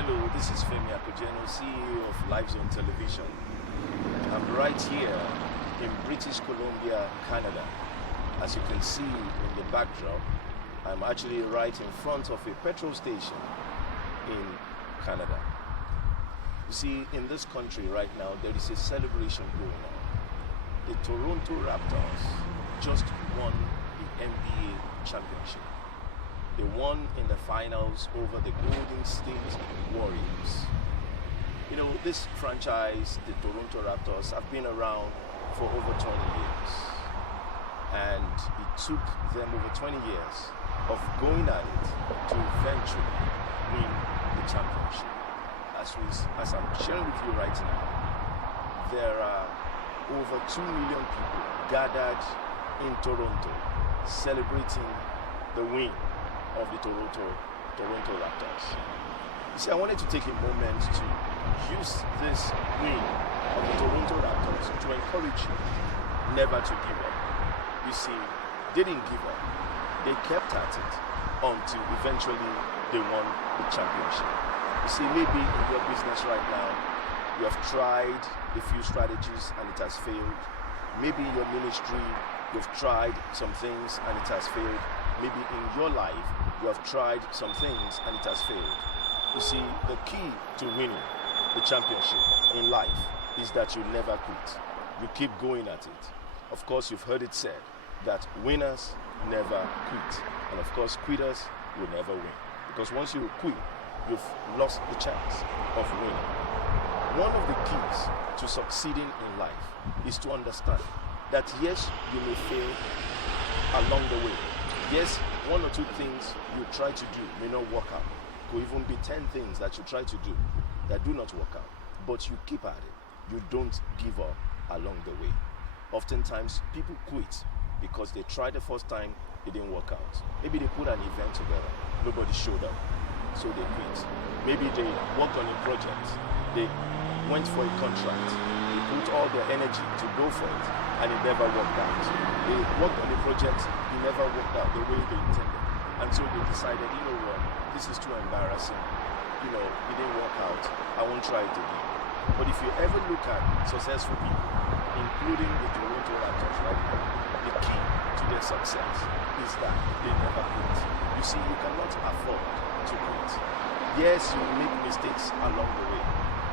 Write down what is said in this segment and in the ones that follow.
Hello, this is Femi Akojeno, CEO of Live Zone Television. I'm right here in British Columbia, Canada. As you can see in the backdrop, I'm actually right in front of a petrol station in Canada. You see, in this country right now, there is a celebration going on. The Toronto Raptors just won the NBA championship. They won in the finals over the Golden State Warriors. You know, this franchise, the Toronto Raptors, have been around for over 20 years. And it took them over 20 years of going at it to eventually win the championship. As I'm sharing with you right now, there are over 2 million people gathered in Toronto celebrating the win of the Toronto Raptors. You see, I wanted to take a moment to use this win of the Toronto Raptors to encourage you never to give up. You see, they didn't give up. They kept at it until eventually they won the championship. You see, maybe in your business right now, you have tried a few strategies and it has failed. Maybe in your ministry, you've tried some things and it has failed. Maybe in your life, you have tried some things and it has failed. You see, the key to winning the championship in life is that you never quit. You keep going at it. Of course, you've heard it said that winners never quit. And of course, quitters will never win. Because once you quit, you've lost the chance of winning. One of the keys to succeeding in life is to understand that yes, you may fail along the way. Yes, one or two things you try to do may not work out. Could even be 10 things that you try to do that do not work out. But you keep at it. You don't give up along the way. Oftentimes, people quit because they tried the first time, it didn't work out. Maybe they put an event together, nobody showed up, so they quit. Maybe they worked on a project, they went for a contract, they put all their energy to go for it, and it never worked out. They worked on a project, it never worked out the way they intended. And so they decided, you know what, this is too embarrassing. You know, it didn't work out, I won't try it again. But if you ever look at successful people, including the Toronto Raptors right now, the key to their success is that they never quit. You see, you cannot afford to quit. Yes, you make mistakes along the way.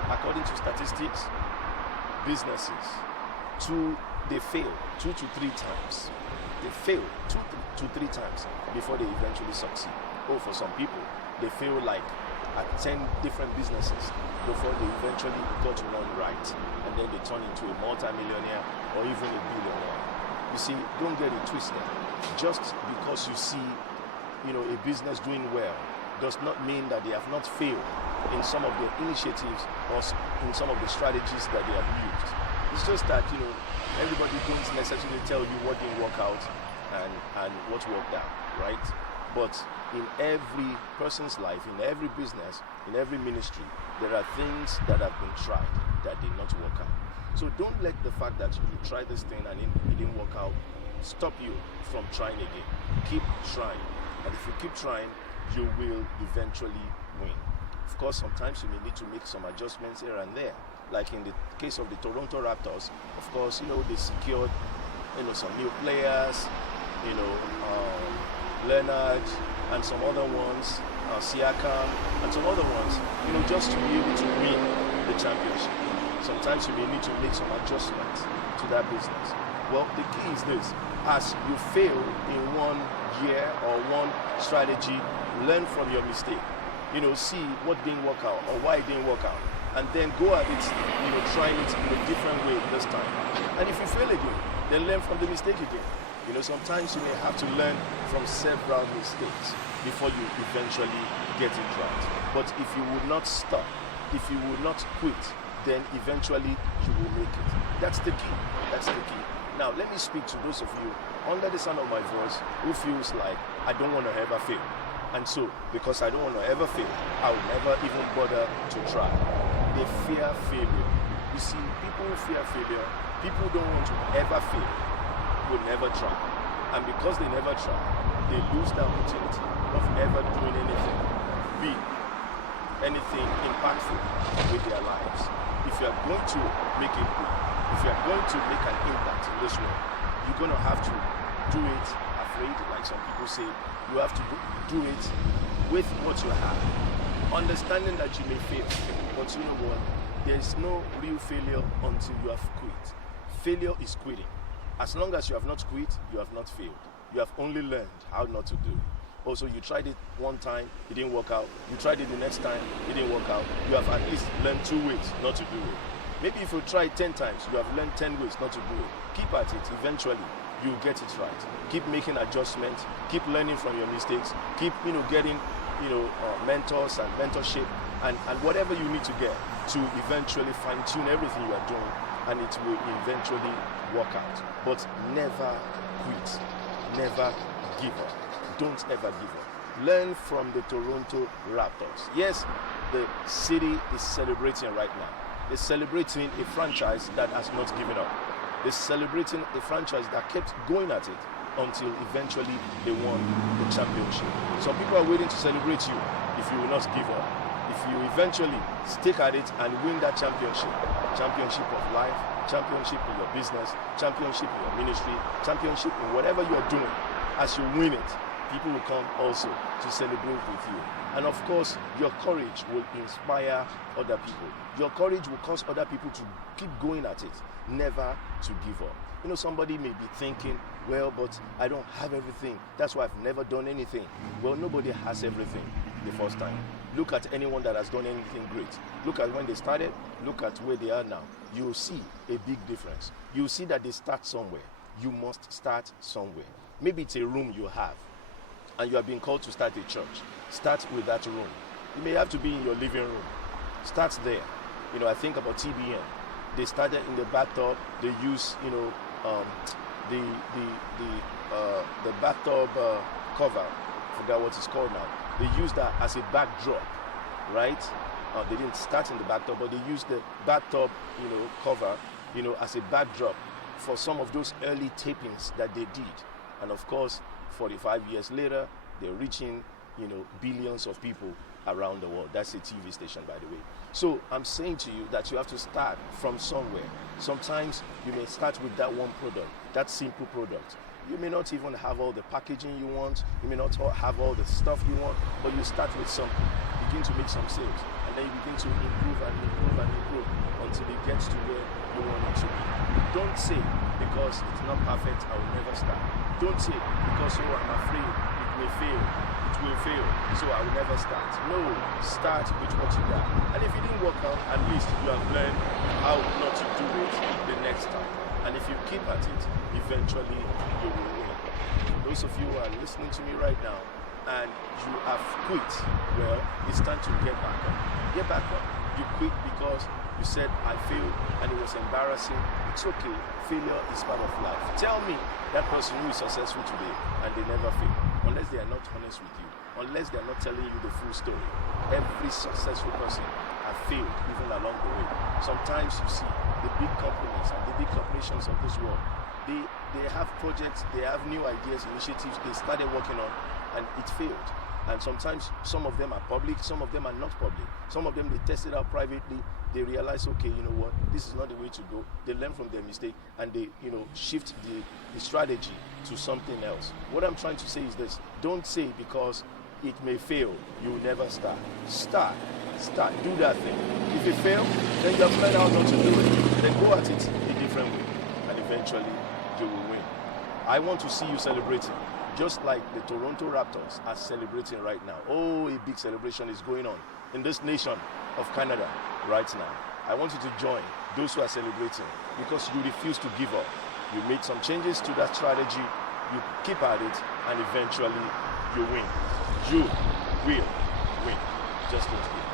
According to statistics, businesses, they fail 2 to 3 times. They fail 2 to 3 times before they eventually succeed. Or for some people, they fail like at 10 different businesses before they eventually got one right. And then they turn into a multi-millionaire or even a billionaire. You see, don't get it twisted. Just because you see, a business doing well does not mean that they have not failed in some of their initiatives or in some of the strategies that they have used. It's just that, everybody don't necessarily tell you what didn't work out and what worked out, right? But in every person's life, in every business, in every ministry, there are things that have been tried that did not work out. So don't let the fact that you tried this thing and it didn't work out stop you from trying again. Keep trying. And if you keep trying, you will eventually win. Of course, sometimes you may need to make some adjustments here and there. Like in the case of the Toronto Raptors, of course, they secured, some new players, Leonard and some other ones, Siakam and some other ones, just to be able to win the championship. Sometimes you may need to make some adjustments to that business. Well, the key is this: as you fail in one year or one strategy, learn from your mistake. See what didn't work out or why it didn't work out, and then go at it, trying it in a different way this time. And if you fail again, then learn from the mistake again. Sometimes you may have to learn from several mistakes before you eventually get it right. But if you would not stop, if you would not quit, then eventually you will make it. That's the key. That's the key. Now, let me speak to those of you under the sound of my voice who feels like I don't want to ever fail. And so, because I don't want to ever fail, I will never even bother to try. They fear failure. You see, people who fear failure, people who don't want to ever fail, will never try. And because they never try, they lose the opportunity of ever doing anything big, anything impactful with their lives, if you are going to make it big, if you are going to make an impact in this world, you're going to have to do it afraid, like some people say. You have to do it with what you have, understanding that you may fail. But you know what? There's no real failure until you have quit. Failure is quitting. As long as you have not quit, you have not failed. You have only learned how not to do it. Also, you tried it one time, it didn't work out. You tried it the next time, it didn't work out. You have at least learned 2 ways not to do it. Maybe if you try 10 times, you have learned 10 ways not to do it. Keep at it. Eventually, you'll get it right. Keep making adjustments. Keep learning from your mistakes. Keep, getting, mentors and mentorship and whatever you need to get to eventually fine-tune everything you are doing, and it will eventually work out. But never quit. Never give up. Don't ever give up. Learn from the Toronto Raptors. Yes, the city is celebrating right now. They're celebrating a franchise that has not given up. They're celebrating a franchise that kept going at it until eventually they won the championship. Some people are waiting to celebrate you if you will not give up. If you eventually stick at it and win that championship of life, championship in your business, championship in your ministry, championship in whatever you are doing, as you win it, people will come also to celebrate with you. And of course, your courage will inspire other people. Your courage will cause other people to keep going at it, never to give up. Somebody may be thinking, well, but I don't have everything. That's why I've never done anything. Well, nobody has everything the first time. Look at anyone that has done anything great. Look at when they started. Look at where they are now. You'll see a big difference. You'll see that they start somewhere. You must start somewhere. Maybe it's a room you have, and you are being called to start a church. Start with that room. It may have to be in your living room. Start there. I think about TBN. They started in the bathtub. They use, the bathtub cover. I forgot what it's called now. They use that as a backdrop, right? They didn't start in the bathtub, but they used the bathtub, cover, as a backdrop for some of those early tapings that they did. And of course, 45 years later, they're reaching, billions of people around the world. That's a TV station, by the way. So I'm saying to you that you have to start from somewhere. Sometimes you may start with that one product, that simple product. You may not even have all the packaging you want. You may not have all the stuff you want, but you start with something. Begin to make some sales, and then you begin to improve and improve and improve until it gets to where you want it to be. Don't say, because it's not perfect, I will never start. Don't say, because I'm afraid it may fail. It will fail, so I will never start. No, start with what you got. And if it didn't work out, at least you have learned how not to do it the next time. And if you keep at it, eventually you will win. Those of you who are listening to me right now and you have quit, well, it's time to get back up. Get back up. You quit because you said, I failed and it was embarrassing. It's okay. Failure is part of life. Tell me that person who is successful today and they never fail, unless they are not honest with you, unless they are not telling you the full story. Every successful person has failed even along the way. Sometimes you see the big companies and the big corporations of this world, they have projects, they have new ideas, initiatives they started working on, and it failed. And sometimes some of them are public, some of them are not public. Some of them they test it out privately. They realize, okay, you know what, this is not the way to go. They learn from their mistake and they, shift the strategy to something else. What I'm trying to say is this: don't say because it may fail, you will never start. Start, do that thing. If it fails, then you have learned how not to do it. Then go at it a different way, and eventually you will win. I want to see you celebrating, just like the Toronto Raptors are celebrating right now. Oh, a big celebration is going on in this nation of Canada right now. I want you to join those who are celebrating because you refuse to give up. You made some changes to that strategy, you keep at it, and eventually you win. You will win. Just don't give up.